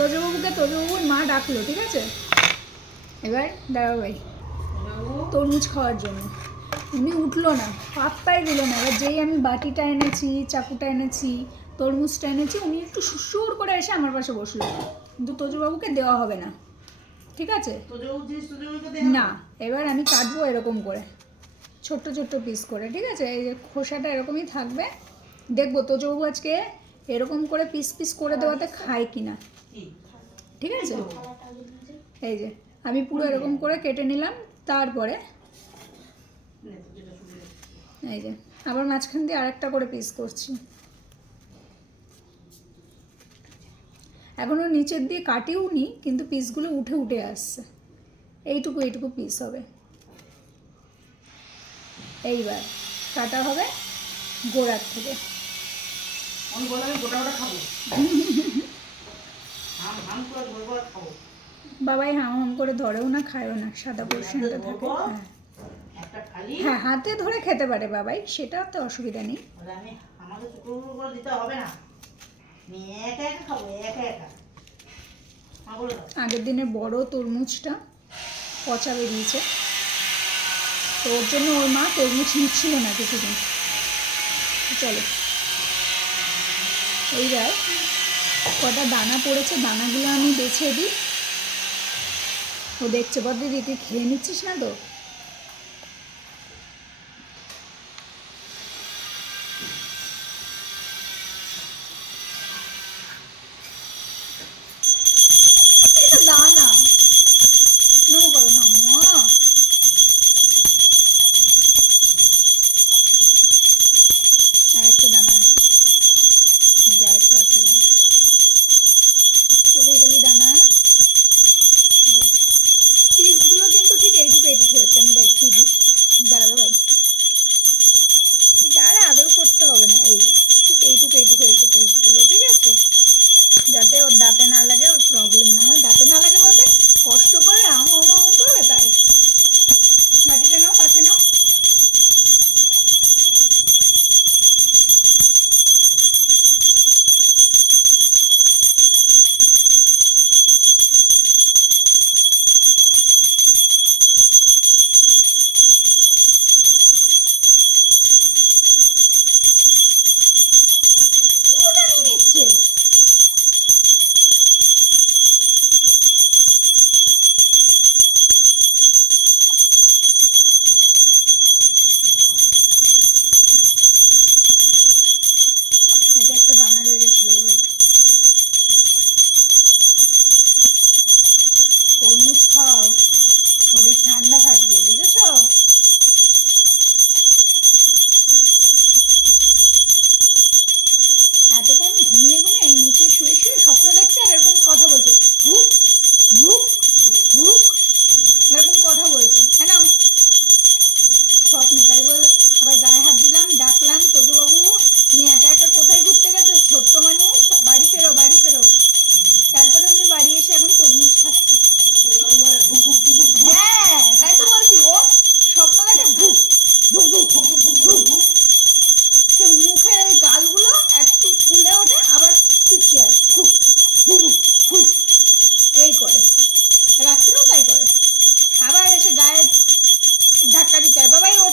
তোজবাবুকে তোজবাবুর মা ডাকলো ঠিক আছে? এবার দাঁড়াও ভাই তরমুজ খাওয়ার জন্য। উনি উঠল না পাত্তাই দিল না। এবার যেই আমি বাটিটা এনেছি চাকুটা এনেছি তরমুজটা এনেছি উনি একটু সুসুর করে এসে আমার পাশে বসল। কিন্তু তোজবাবুকে দেওয়া হবে না ঠিক আছে? না এবার আমি কাটবো এরকম করে ছোট্ট ছোট্ট পিস করে ঠিক আছে? এই যে খোসাটা এরকমই থাকবে। দেখব তোজবাবু আজকে এরকম করে পিস পিস করে দেওয়াতে খায় কিনা। ঠিক আছে? এই যে, আমি পুরো এরকম করে কেটে নিলাম, তারপরে এই যে, আবার মাঝখান দিয়ে আরেকটা করে পিস করছি। এখনও নিচের দিয়ে কাটিও নি, কিন্তু পিসগুলো উঠে উঠে আসছে। এইটুকু এইটুকু পিস হবে। এইবার কাটা হবে গোড়ার থেকে। আমি বললাম আমি গোটা গোটা খাব। হাম হাম করে খাব। বাবাই হাম হাম করে ধরেও না খায়ও না সাদা পোর্শনটা থাকে হ্যাঁ। হ্যাঁ হাতে ধরে খেতে পারে বাবাই সেটা তো অসুবিধা নেই। আমি আমাকে শুকনো শুকনো করে দিতে হবে না। একা একা খাব একা একা। মা বলে দাও আগের দিনের বড় তরমুজটা পচা বেরিয়েছে। তো ওর জন্য ওর মা তরমুজ নিচ্ছিল না কিছুদিন। চলো। এইবার কটা দানা পড়েছে, দানাগুলো আমি বেছে দিই। ও দেখছে বদ দিদি, খেয়ে নিচ্ছিস না তো? হবে না, এই যে। ঠিক এইটুকু এইটুকু হয়েছে পিসগুলো ঠিক আছে? যাতে ওর দাঁতে না লাগে, ওর প্রবলেম না হয় তরমুজ খাও শরীর ঠান্ডা থাকবে। 拜拜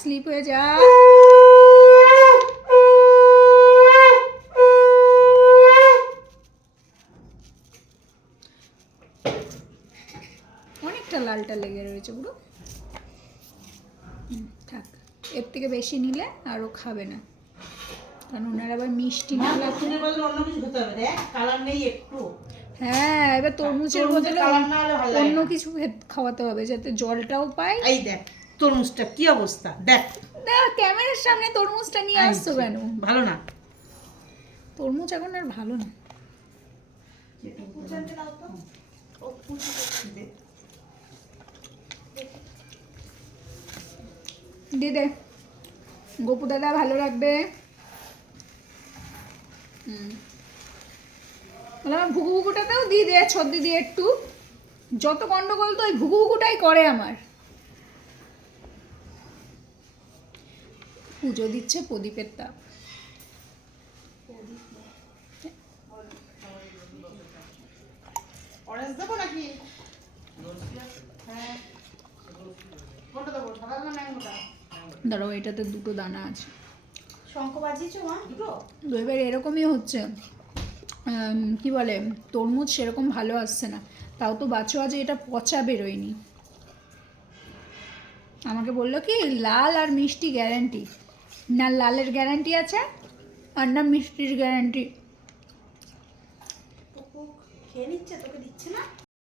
স্লিপ হয়ে যা। অনেকটা লালটা লেগে রয়েছে পুরো। থাক। এর থেকে বেশি নিলে আরও খাবে না। কারণ ওনার আবার মিষ্টি না। লাগলে তরমুজের বদলে অন্য কিছু খেতে হবে কালার নেই একটু। হ্যাঁ এবার তরমুজের বদলে লাগে অন্য কিছু খাওয়াতে হবে যাতে জলটাও পায়। এই দেখ তরমুজটা কি অবস্থা? দেখ। না ক্যামেরার সামনে তরমুজটা নিয়ে আসছো কেন? ভালো না। তরমুজ এখন আর ভালো না। দিয়ে দে। গোপু দাদা ভালো রাখবে। হুম। বলে আমার ভুকু ভুকুটাতেও দিয়ে দে ছদ্দি দিয়ে একটু। যত গন্ডগোল তো ওই ভুকু ভুকুটাই করে আমার। পুজো দিচ্ছে প্রদীপের তাপ। অরেঞ্জ দেবো নাকি? হ্যাঁ। কোনটা দেবো সাদা না ম্যাঙ্গোটা? দাঁড়াও এটাতে দুটো দানা আছে। শঙ্খ বাজিয়েছো মা? দুটো? এবার এরকমই হচ্ছে। কি বলে, তরমুজ সেরকম ভালো আসছে না। তাও তো বাচ্চা আজ এটা পচা বেরোয়নি। আমাকে বলল কি, লাল আর মিষ্টি গ্যারান্টি না লালের গ্যারান্টি আছে, আর না মিষ্টির গ্যারান্টি খেয়ে নিচ্ছে, তোকে দিচ্ছে না?